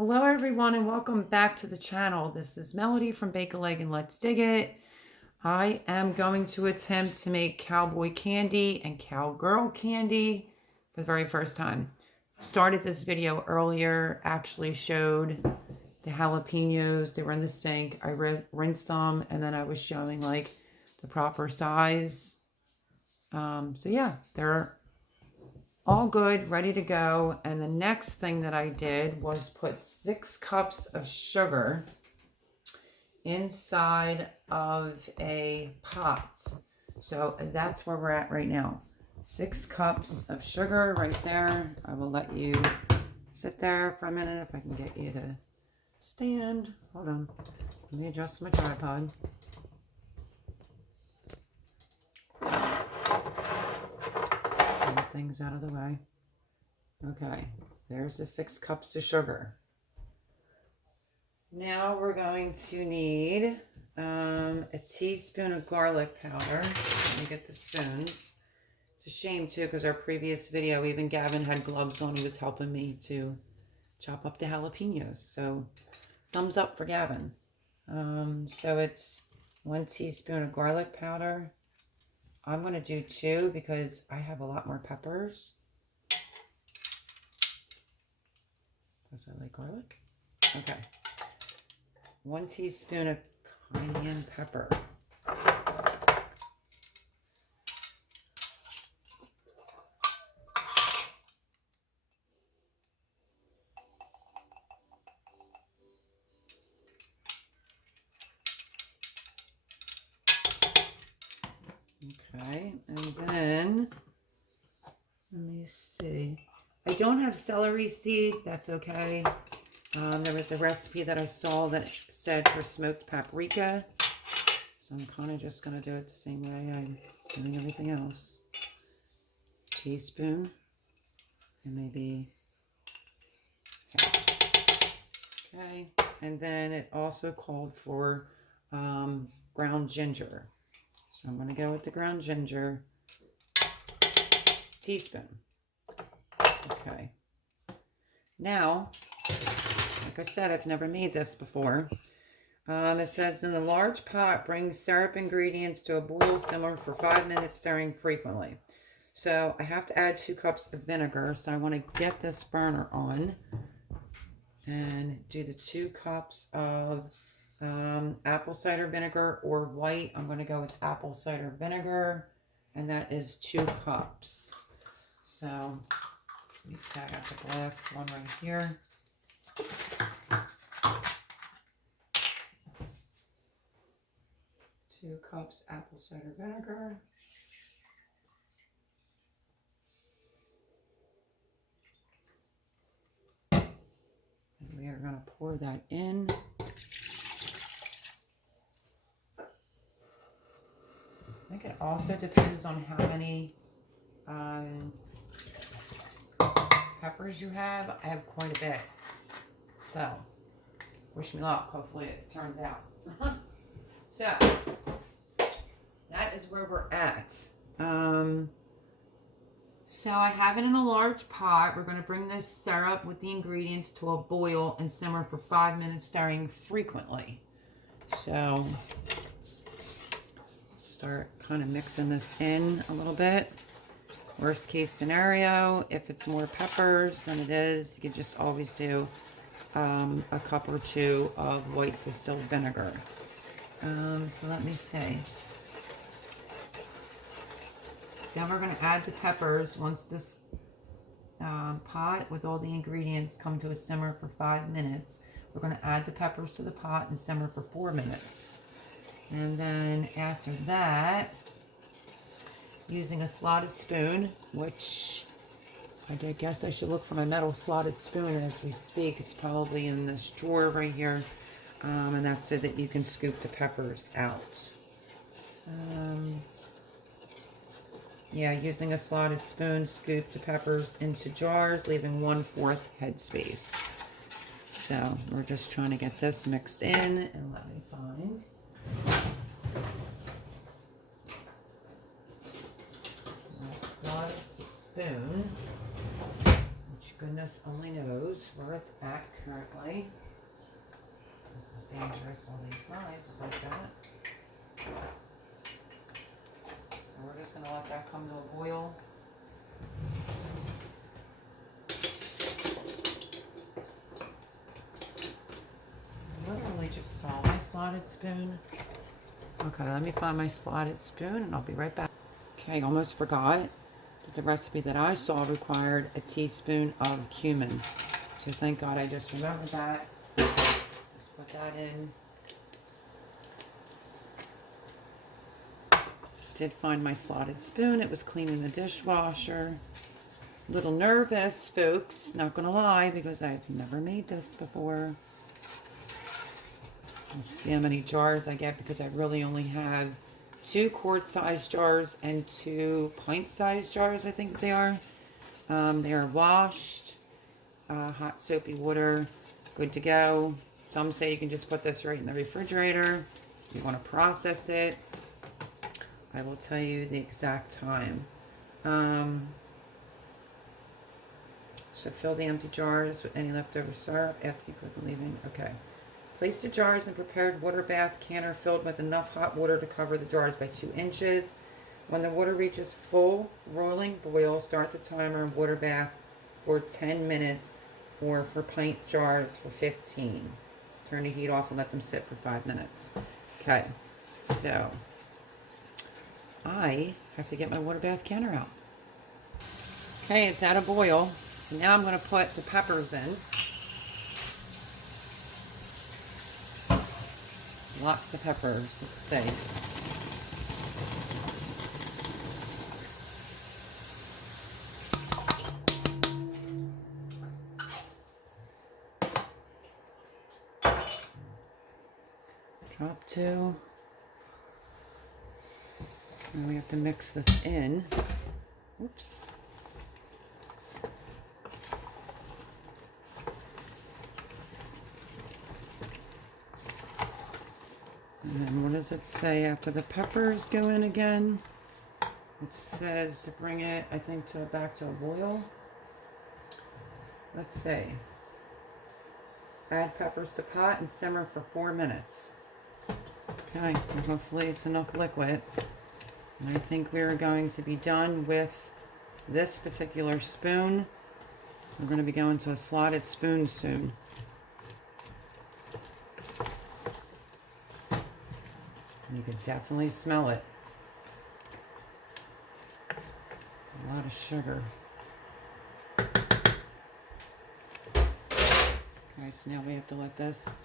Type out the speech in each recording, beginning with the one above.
Hello everyone and welcome back to the channel. This is Melody from Bake a Leg and Let's Dig It. I am going to attempt to make cowboy candy and cowgirl candy for the very first time. Started this video earlier, actually showed the jalapenos. They were in the sink. I rinsed them and then I was showing like the proper size. So yeah, they're all good, ready to go. And the next thing that I did was put 6 cups of sugar inside of a pot. So that's where we're at right now. 6 cups of sugar right there. I will let you sit there for a minute if I can get you to stand. Hold on. Let me adjust my tripod. Things out of the way. Okay, there's the 6 cups of sugar. Now we're going to need a teaspoon of garlic powder. Let me get the spoons. It's a shame too, because our previous video, even Gavin had gloves on. He was helping me to chop up the jalapenos. So thumbs up for Gavin. So it's 1 teaspoon of garlic powder. I'm going to do 2 because I have a lot more peppers. Does I like garlic? Okay. 1 teaspoon of cayenne pepper. Okay, and then, let me see. I don't have celery seed, that's okay. There was a recipe that I saw that said for smoked paprika. So I'm kind of just going to do it the same way I'm doing everything else. Teaspoon. And maybe, okay. And then it also called for ground ginger. So I'm going to go with the ground ginger. Teaspoon. Okay. Now, like I said, I've never made this before. It says in a large pot, bring syrup ingredients to a boil, simmer for 5 minutes, stirring frequently. So I have to add 2 cups of vinegar. So I want to get this burner on and do the 2 cups of apple cider vinegar or white. I'm going to go with apple cider vinegar, and that is 2 cups. So let me see, I got the glass one right here. Two cups apple cider vinegar. And we are going to pour that in. I think it also depends on how many peppers you have. I have quite a bit. So, wish me luck. Hopefully it turns out. So, that is where we're at. So I have it in a large pot. We're going to bring this syrup with the ingredients to a boil and simmer for 5 minutes, stirring frequently. So, start kind of mixing this in a little bit. Worst case scenario, if it's more peppers than it is, you can just always do a cup or 2 of white distilled vinegar. So let me see. Then we're going to add the peppers once this pot with all the ingredients come to a simmer for 5 minutes. We're going to add the peppers to the pot and simmer for 4 minutes. And then after that, using a slotted spoon, which I guess I should look for my metal slotted spoon as we speak. It's probably in this drawer right here. And that's so that you can scoop the peppers out. Yeah, using a slotted spoon, scoop the peppers into jars, leaving 1/4 headspace. So we're just trying to get this mixed in, and let me find. A slotted spoon, which you can goodness only knows where it's at currently. This is dangerous, all these knives like that. So we're just going to let that come to a boil. I literally just saw my slotted spoon. Okay, let me find my slotted spoon and I'll be right back. Okay, almost forgot that the recipe that I saw required a teaspoon of cumin. So thank God I just remembered that. Just put that in. Did find my slotted spoon. It was clean in the dishwasher. A little nervous, folks, not gonna lie, because I've never made this before. Let's see how many jars I get, because I really only have 2 quart-sized jars and 2 pint-sized jars, I think they are. They are washed, hot soapy water, good to go. Some say you can just put this right in the refrigerator. If you want to process it, I will tell you the exact time. So fill the empty jars with any leftover syrup after you put them leaving. Okay. Place the jars in prepared water bath canner filled with enough hot water to cover the jars by 2 inches. When the water reaches full rolling boil, start the timer in water bath for 10 minutes or for pint jars for 15. Turn the heat off and let them sit for 5 minutes. Okay, so I have to get my water bath canner out. Okay, it's at a boil. So now I'm going to put the peppers in. Lots of peppers, let's see. Drop 2. And we have to mix this in. Oops. And then what does it say after the peppers go in again? It says to bring it, I think, back to a boil. Let's see. Add peppers to pot and simmer for 4 minutes. Okay, and hopefully it's enough liquid. And I think we're going to be done with this particular spoon. We're going to be going to a slotted spoon soon. You could definitely smell it. It's a lot of sugar. Okay, so now we have to let this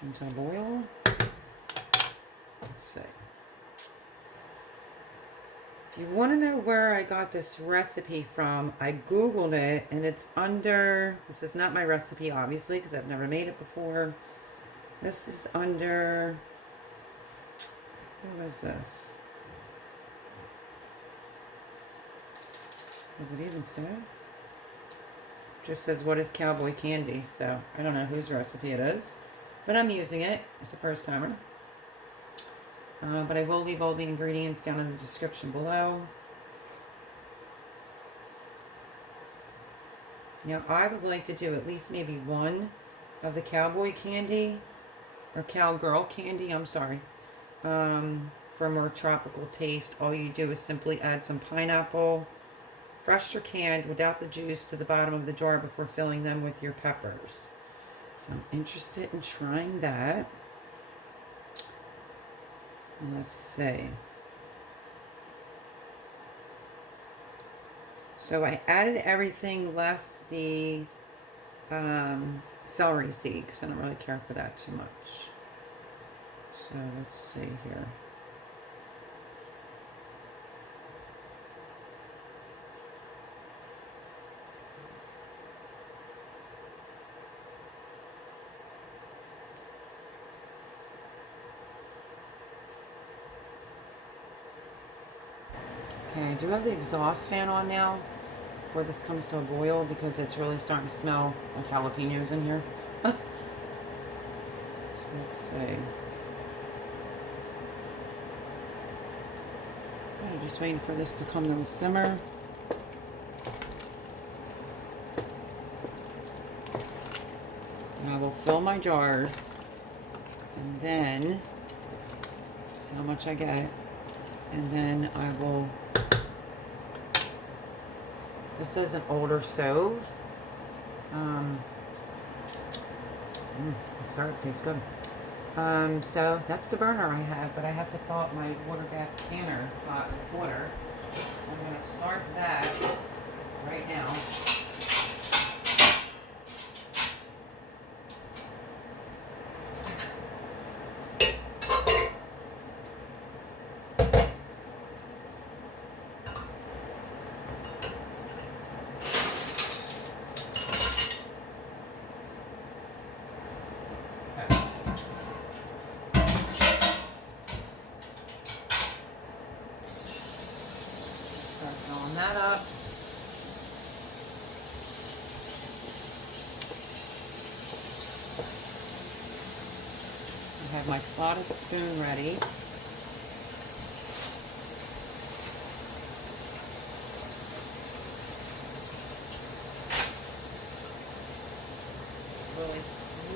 come to a boil. Let's see. If you want to know where I got this recipe from, I Googled it and it's under, this is not my recipe obviously because I've never made it before. This is under, what was this? Does it even say? Just says, what is cowboy candy? So I don't know whose recipe it is, but I'm using it. It's a first timer. But I will leave all the ingredients down in the description below. Now I would like to do at least maybe one of the cowboy candy or cowgirl candy, I'm sorry. For a more tropical taste, all you do is simply add some pineapple, fresh or canned, without the juice, to the bottom of the jar before filling them with your peppers. So I'm interested in trying that. Let's see. So I added everything less the celery seed because I don't really care for that too much. So let's see here. Okay, I do have the exhaust fan on now before this comes to a boil because it's really starting to smell like jalapenos in here. So let's see. Okay, just waiting for this to come to a simmer. I will fill my jars, and then see how much I get, and then I will. This is an older stove. Sorry, it tastes good. So that's the burner I have, but I have to fill up my water bath canner pot with water. So I'm going to start that right now. Filling that up. I have my slotted spoon ready.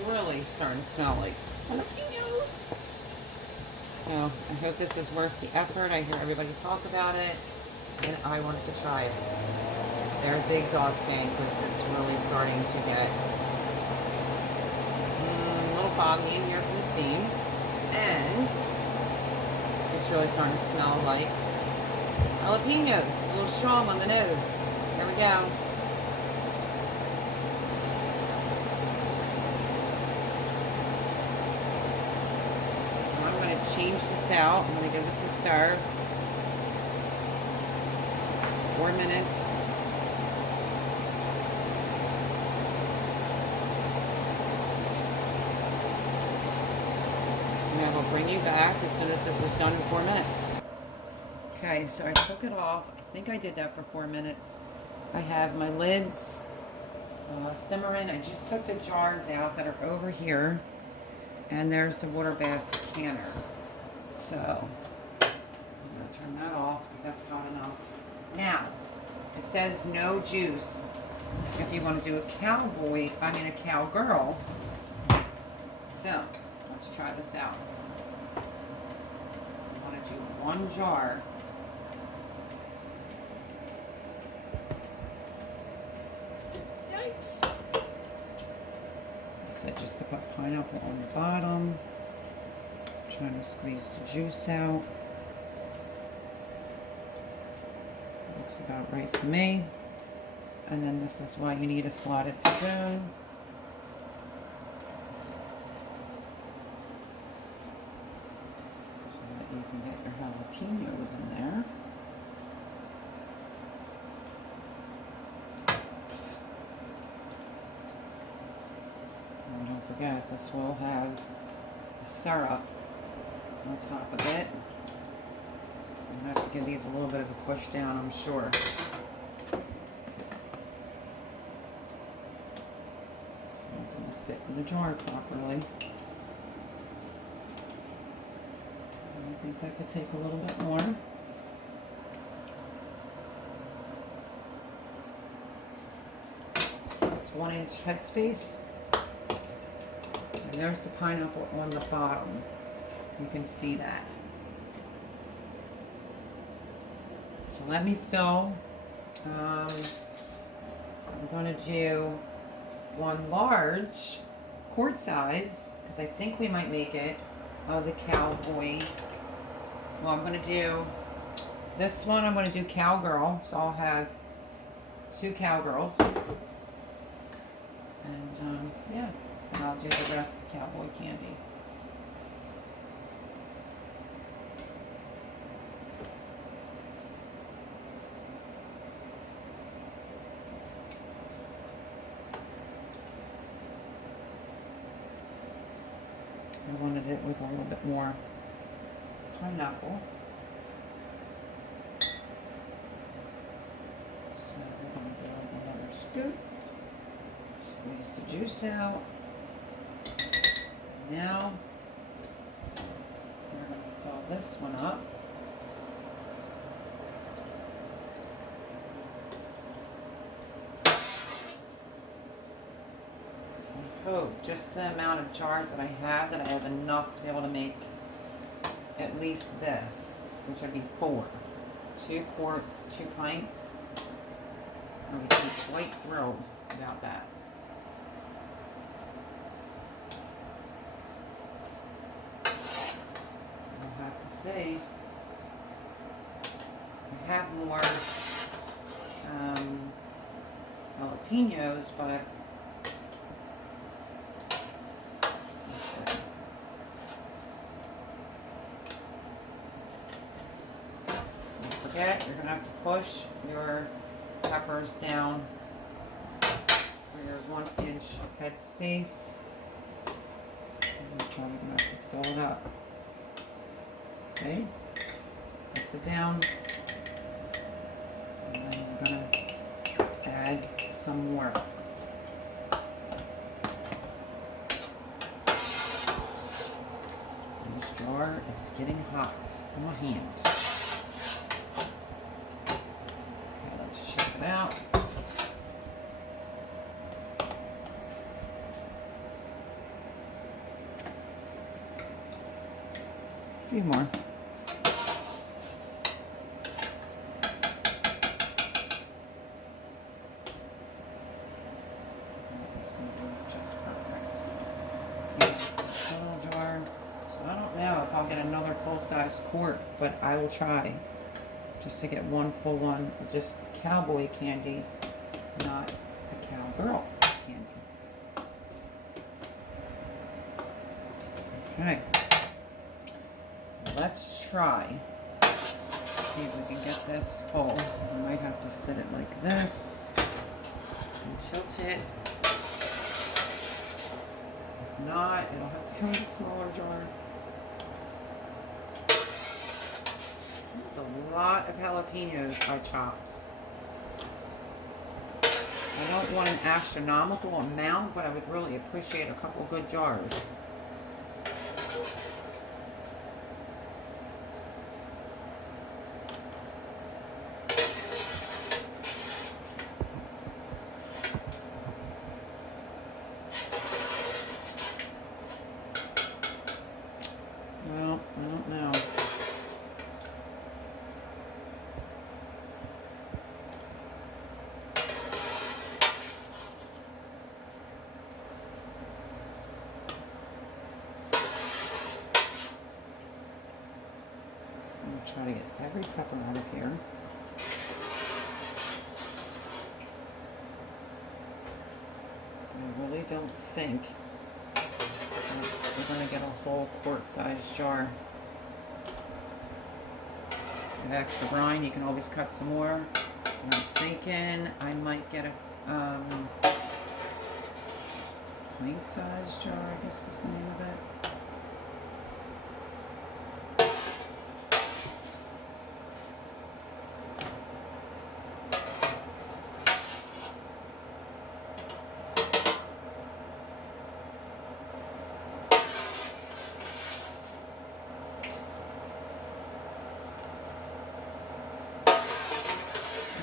Really starting to smell like jalapenos. So I hope this is worth the effort. I hear everybody talk about it, and I wanted to try it. There's the exhaust fan because it's really starting to get a little foggy in here from the steam, and it's really starting to smell like jalapenos. A little strong on the nose. There we go. Change this out. I'm going to give this a stir. 4 minutes. And I will bring you back as soon as this is done in 4 minutes. Okay, so I took it off. I think I did that for 4 minutes. I have my lids simmering. I just took the jars out that are over here. And there's the water bath canner. So, I'm going to turn that off because that's hot enough. Now, it says no juice. If you want to do a a cowgirl. So, let's try this out. I want to do 1 jar. Yikes. I said just to put pineapple on the bottom. Trying to squeeze the juice out. Looks about right to me. And then this is why you need a slotted spoon. So that you can get your jalapenos in there. And don't forget, this will have the syrup on top of it. I'm going to have to give these a little bit of a push down, I'm sure. It didn't fit in the jar properly. I think that could take a little bit more. It's 1-inch headspace. And there's the pineapple on the bottom. You can see that. So let me fill. I'm going to do 1 large quart size because I think we might make it the cowboy. Well, I'm going to do this one. I'm going to do cowgirl. So I'll have 2 cowgirls. And yeah, and I'll do the rest of cowboy candy. I wanted it with a little bit more pineapple. So we're going to give another scoop. Squeeze the juice out. Now we're going to fill this one up. I hope just the amount of jars that I have enough to be able to make at least this, which would be 4. 2 quarts, 2 pints. I would be quite thrilled about that. I'll have to say, I have more jalapenos, but let's see. Don't forget, you're gonna have to push your peppers down for your 1-inch head space. And you're probably gonna have to fill it up. See? Press it down. And then we're gonna add some more. And this jar is getting hot in my hand. Okay, let's check it out. A few more. I'll get another full-size quart, but I will try just to get one full one, just cowboy candy, not the cowgirl candy. Okay, let's try. See if we can get this full. I might have to set it like this and tilt it. If not, it'll have to come in a smaller jar. A lot of jalapenos I chopped. I don't want an astronomical amount, but I would really appreciate a couple good jars. Well, I don't know. Try to get every pepper out of here. I really don't think we're going to get a whole quart-sized jar. If you have extra brine, you can always cut some more. And I'm thinking I might get a pint-sized jar, I guess is the name of it.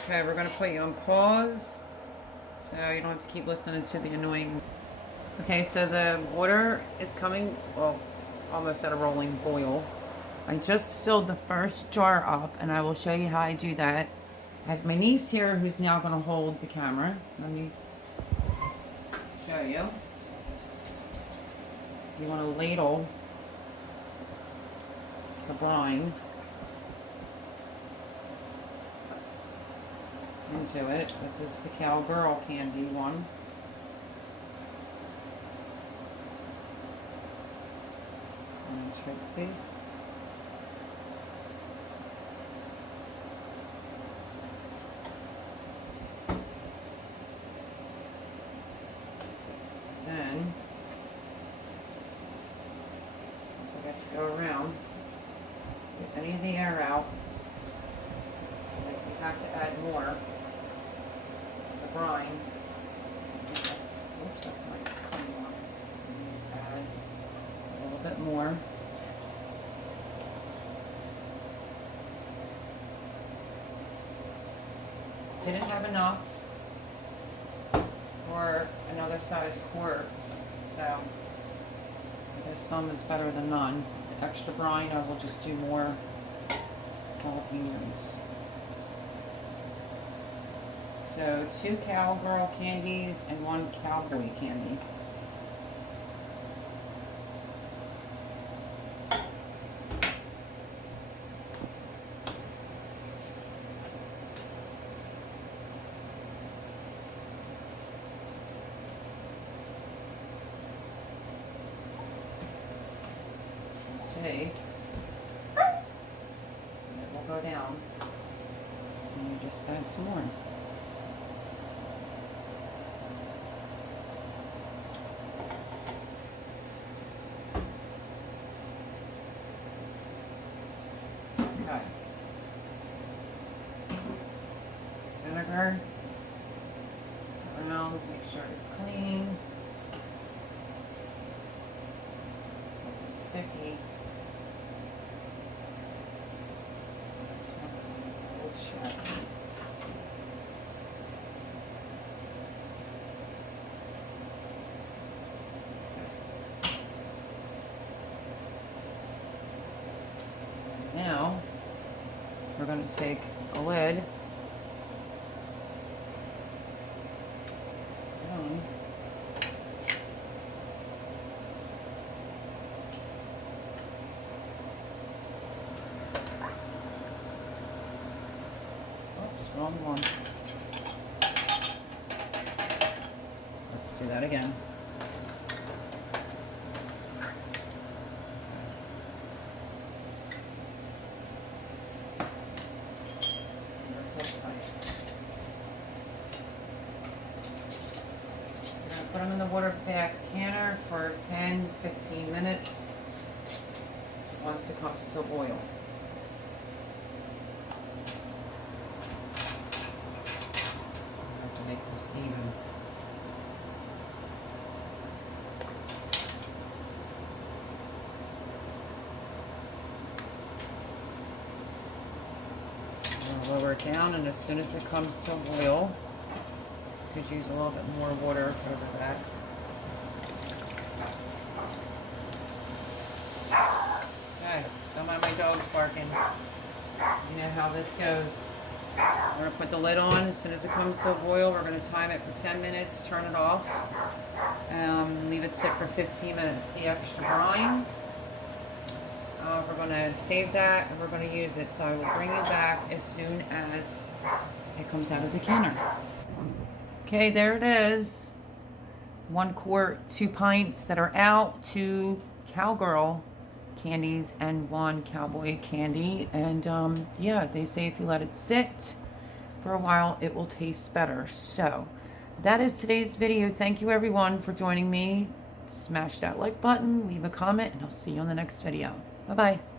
Okay, we're going to put you on pause so you don't have to keep listening to the annoying. Okay, so the water is coming, well, it's almost at a rolling boil. I just filled the first jar up, and I will show you how I do that. I have my niece here who's now going to hold the camera. Let me show you. You want to ladle the brine into it. This is the Cowgirl candy one. Shake space. Then I got to go around, get any of the air out. Like you have to add more of the brine. Oops, that's my clean one. Just add a little bit more. Didn't have enough for another size quart, So I guess some is better than none. The extra brine, I will just do more jalapenos. So 2 Cowgirl candies and 1 Cowboy candy. See, it will go down, and you just add some more. Okay. Vinegar around, make sure it's clean. If it's sticky. This one will check. Now, we're going to take a lid, oops, wrong one. Let's do that again. Put them in the water bath canner for 10-15 minutes once it comes to a boil. I have to make this even. I'll lower it down, and as soon as it comes to a boil, could use a little bit more water over that. Okay, don't mind my dogs barking. You know how this goes. We're going to put the lid on. As soon as it comes to a boil, we're going to time it for 10 minutes, turn it off, leave it sit for 15 minutes. The extra brine, we're going to save that, and we're going to use it. So I will bring you back as soon as it comes out of the canner. Okay, there it is. 1 quart, 2 pints that are out, 2 Cowgirl candies and 1 Cowboy candy. And yeah, they say if you let it sit for a while, it will taste better. So that is today's video. Thank you everyone for joining me. Smash that like button, leave a comment, and I'll see you on the next video. Bye-bye.